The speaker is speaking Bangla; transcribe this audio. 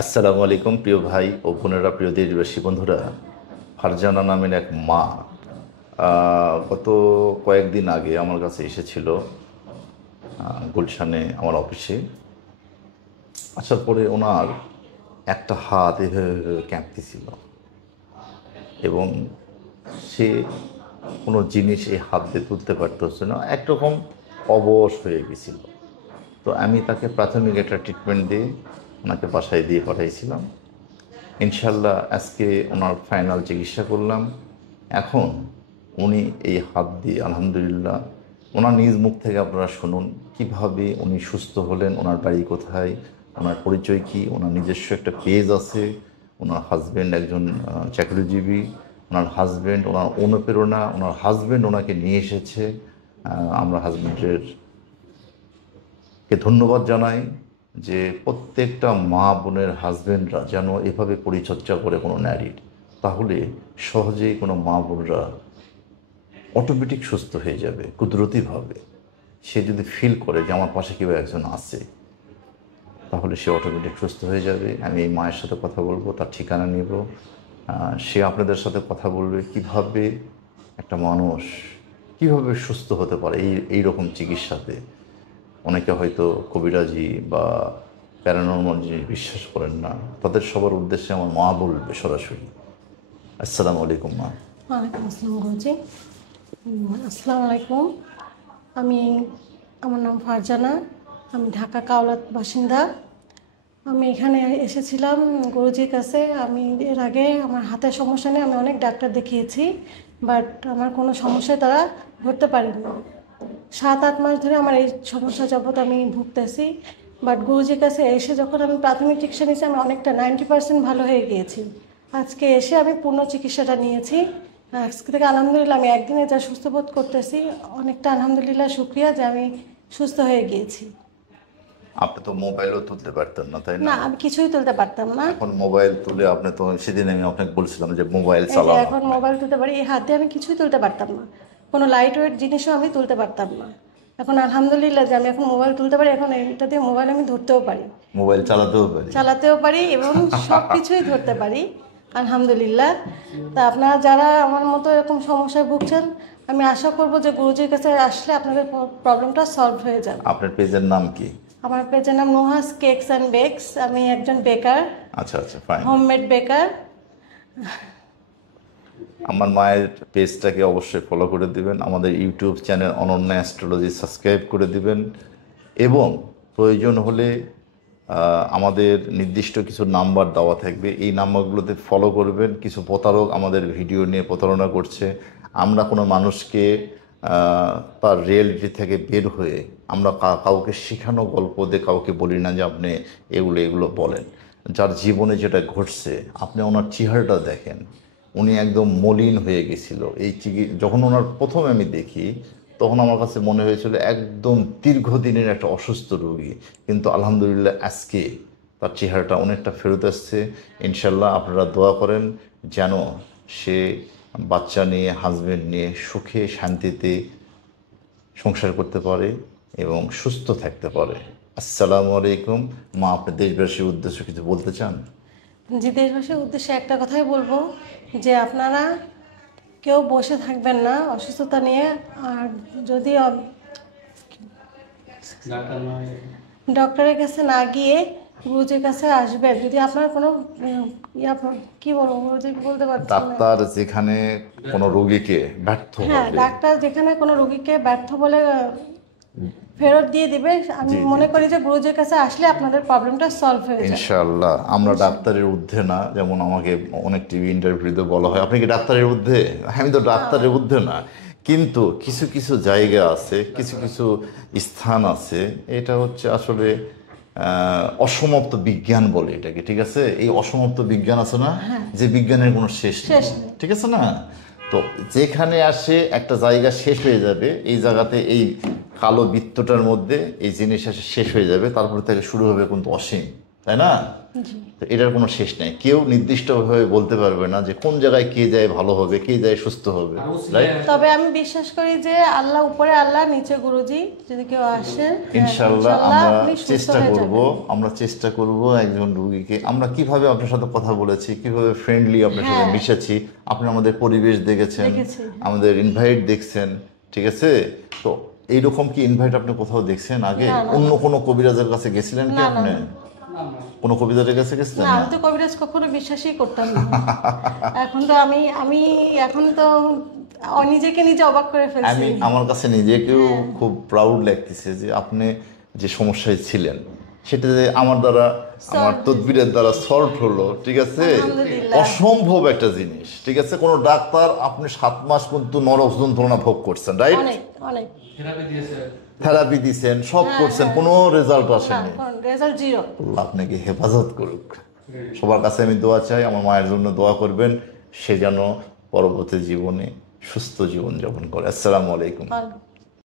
আসসালামু আলাইকুম প্রিয় ভাই ও বোনেরা, প্রিয় দেশবাসী বন্ধুরা। ফারজানা নামের এক মা গত কয়েকদিন আগে আমার কাছে এসেছিল গুলশানে আমার অফিসে। আসার পরে ওনার একটা হাত এভাবে কাঁপতেছিল এবং সে কোনো জিনিস এই হাত দিয়ে তুলতে পারতেছে না, একরকম অবশ হয়ে গেছিল। তো আমি তাকে প্রাথমিক একটা ট্রিটমেন্ট দিয়ে ওনাকে বাসায় দিয়ে পাঠাইছিলাম। ইনশাল্লাহ আজকে ওনার ফাইনাল চিকিৎসা করলাম। এখন উনি এই হাত দিয়ে আলহামদুলিল্লাহ, ওনার নিজ মুখ থেকে আপনারা শুনুন কিভাবে উনি সুস্থ হলেন, ওনার বাড়ি কোথায়, ওনার পরিচয় কী, ওনার নিজস্ব একটা পেজ আছে, ওনার হাজব্যান্ড একজন চাকরিজীবী, ওনার হাজব্যান্ড ওনার অনুপ্রেরণা, ওনার হাজব্যান্ড ওনাকে নিয়ে এসেছে। আমরা হাজব্যান্ডের কে ধন্যবাদ জানাই যে প্রত্যেকটা মা বোনের হাজব্যান্ডরা যেন এভাবে পরিচর্যা করে কোনো নারীর, তাহলে সহজেই কোনো মা বোনরা অটোমেটিক সুস্থ হয়ে যাবে কুদরতিভাবে। সে যদি ফিল করে যে আমার পাশে কেউ একজন আছে, তাহলে সে অটোমেটিক সুস্থ হয়ে যাবে। আমি এই মায়ের সাথে কথা বলবো, তার ঠিকানা নেব, সে আপনাদের সাথে কথা বলবে কিভাবে একটা মানুষ কিভাবে সুস্থ হতে পারে এই রকম চিকিৎসাতে। অনেকে হয়তো কবিরাজি বা প্যারানর্মাল জিনিস বিশ্বাস করেন না, তাদের সবার উদ্দেশ্যে আমার মা বলবে সরাসরি। আসসালামু আলাইকুম মা। ওয়ালাইকুম আসসালাম গুরুজি। আসসালামু আলাইকুম। আমি আমার নাম ফারজানা, আমি ঢাকা কাওলাত বাসিন্দা। আমি এখানে এসেছিলাম গুরুজির কাছে। আমি এর আগে আমার হাতের সমস্যা নিয়ে আমি অনেক ডাক্তার দেখিয়েছি, বাট আমার কোনো সমস্যায় তারা ধরতে পারেনি। 7-8 মাস ধরে আমার এই সমস্যা যাবৎ আমি ভুগতেছি, বাট গুরুজির কাছে এসে যখন আমি প্রাথমিক চিকিৎসা নিয়েছি আমি অনেকটা 90% ভালো হয়ে গিয়েছি। আজকে এসে আমি পূর্ণ চিকিৎসাটা নিয়েছি। আজকে থেকে আলহামদুলিল্লাহ আমি একদিনে যা সুস্থ বোধ করতেছি, অনেকটা আলহামদুলিল্লাহ শুক্রিয়া যে আমি সুস্থ হয়ে গিয়েছি। আপনি তো মোবাইলও তুলতে পারতেন না, তাই না, না? আমি কিছুই তুলতে পারতাম না। এখন মোবাইল তুলে আপনি তো, সেদিন আমি আপনাকে বলছিলাম যে মোবাইল এই যে চালান এখন আপনি। মোবাইল তুলতে পারি, এই হাত দিয়ে আমি কিছুই তুলতে পারতাম না, কোনো লাইট ওয়েট জিনিসও আমি তুলতে পারতাম না। এখন আলহামদুলিল্লাহ যে আমি এখন মোবাইল তুলতে পারি, এখন এটা দিয়ে মোবাইল আমি ধরতেও পারি, মোবাইল চালাতেও পারি। চালাতেও পারি এবং সব কিছুই ধরতে পারি আলহামদুলিল্লাহ। তা আপনারা যারা আমার মতো এরকম সমস্যায় ভুগছেন, আমি আশা করব যে গুরুজির কাছে আসলে আপনাদের প্রবলেমটা সলভ হয়ে যাবে। আপনার পেজের নাম কি? আমার পেজের নাম নুহাস কেকস অ্যান্ড বেকস। আমি একজন বেকার, আচ্ছা আচ্ছা, ফাইন। হোমমেড বেকার। আমার মায়ের পেজটাকে অবশ্যই ফলো করে দিবেন, আমাদের YouTube channel Ananya astrology subscribe করে দিবেন এবং প্রয়োজন হলে আমাদের নির্দিষ্ট কিছু নাম্বার দেওয়া থাকবে, এই নাম্বারগুলোতে ফলো করবেন। কিছু প্রতারক আমাদের ভিডিও নিয়ে প্রতারণা করছে। আমরা কোনো মানুষকে তার রিয়েলিটি থেকে বের হয়ে আমরা কাউকে শেখানো গল্প দিয়ে কাউকে বলি না যে আপনি এগুলো এগুলো বলেন। যার জীবনে যেটা ঘটছে, আপনি ওনার চেহারাটা দেখেন, উনি একদম মলিন হয়ে গেছিল। যখন ওনার প্রথমে আমি দেখি, তখন আমার কাছে মনে হয়েছিল একদম দীর্ঘদিনের একটা অসুস্থ রোগী, কিন্তু আলহামদুলিল্লাহ আজকে তার চেহারাটা অনেকটা ফেরত আসছে। ইনশাল্লাহ আপনারা দোয়া করেন যেন সে বাচ্চা নিয়ে, হাজব্যান্ড নিয়ে সুখে শান্তিতে সংসার করতে পারে এবং সুস্থ থাকতে পারে। আসসালামু আলাইকুম মা। আপনি দেশবাসীর উদ্দেশ্যে কিছু বলতে চান? যে দেশবাসীর উদ্দেশ্যে একটা কথাই বলবো, যে আপনারা কেউ বসে থাকবেন না অসুস্থতা নিয়ে। আর যদি ডক্টরের কাছে না গিয়ে গুরুজির কাছে আসবেন। যদি আপনার কোনো কি বলবো গুরুজি বলতে পারছি না। ডাক্তার যেখানে কোনো রোগীকে ব্যর্থ হ্যাঁ, হবে, ডাক্তার যেখানে কোনো রোগীকে ব্যর্থ বলে ফেরত দিয়ে দিবে, আমি জি জি মনে করি যে গুরুজির কাছে আসলে আপনাদের প্রবলেমটা সলভ হয়ে যাবে। ইনশাআল্লাহ। আমরা ডাক্তারের ঊর্ধ্বে না, যেমন আমাকে অনেক টিভি ইন্টারভিউতে বলা হয় আপনি কি ডাক্তারের ঊর্ধ্বে। আমি তো ডাক্তারের ঊর্ধ্বে না, কিন্তু কিছু কিছু জায়গা আছে, কিছু কিছু স্থান আছে, এটা হচ্ছে আসলে অসমাপ্ত বিজ্ঞান বলে এটাকে, ঠিক আছে? এই অসমাপ্ত বিজ্ঞান আছে না, যে বিজ্ঞানের কোনো শেষ নেই, ঠিক আছে না? তো যেখানে আসে একটা জায়গা শেষ হয়ে যাবে, এই জায়গাতে এই কালো বৃত্তটার মধ্যে এই জিনিস এসে শেষ হয়ে যাবে, তারপরে থেকে শুরু হবে কিন্তু অসীম। তাই না? জি। তো এটার কোনো শেষ নেই, কেউ নির্দিষ্টভাবে বলতে পারবে না যে কোন জায়গায় কে যায় ভালো হবে, কে যায় সুস্থ হবে, রাইট? তবে আমি বিশ্বাস করি যে আল্লাহ উপরে, আল্লাহ নিচে গুরুজি, যদি কেউ আসে ইনশাল্লাহ ইনশাআল্লাহ আমরা আপনি সুস্থ চেষ্টা হয়ে করব, যাবেন। আমরা চেষ্টা করব একজন রুগীকে, আমরা কিভাবে আপনার সাথে কথা বলেছি, কিভাবে ফ্রেন্ডলি আপনার সাথে হ্যাঁ। মিশেছি, আপনি আমাদের পরিবেশ দেখেছেন, দেখেছি। আমাদের ইনভাইট দেখছেন, ঠিক আছে? তো এইরকম কি ইনভাইট আপনি কোথাও দেখছেন আগে? না, না, অন্য কোনো কবিরাজের কাছে গেছিলেন কি না, না, আপনি? না। কোনো কবিরাজের কাছে গেছিলেন না, না? আমি তো কবিরাজ কখনো বিশ্বাসই করতাম না। এখন তো আমি এখন তো নিজেকে নিজে অবাক করে ফেলছি। আমার কাছে নিজেকেও খুব প্রাউড লাগতেছে যে আপনি যে সমস্যায় ছিলেন সেটা যে আমার দ্বারা, আমার তদবিরের দ্বারা সলভ হলো, ঠিক আছে? আলহামদুলিল্লাহ। অসম্ভব একটা জিনিস, ঠিক আছে? কোনো ডাক্তার, আপনি 7 মাস কিন্তু নরক যন্ত্রণা ভোগ করছেন, রাইট? অনেক অনেক। থেরাপি দিয়েছেন, সব করছেন, কোনো রেজাল্ট না, আসেনি। Result zero. আল্লাহ আপনাকে হেফাজত করুক। সবার কাছে আমি দোয়া চাই, আমার মায়ের জন্য দোয়া করবেন, সে যেন পরবর্তী জীবনে সুস্থ জীবন যাপন করে। আসসালামু আলাইকুম।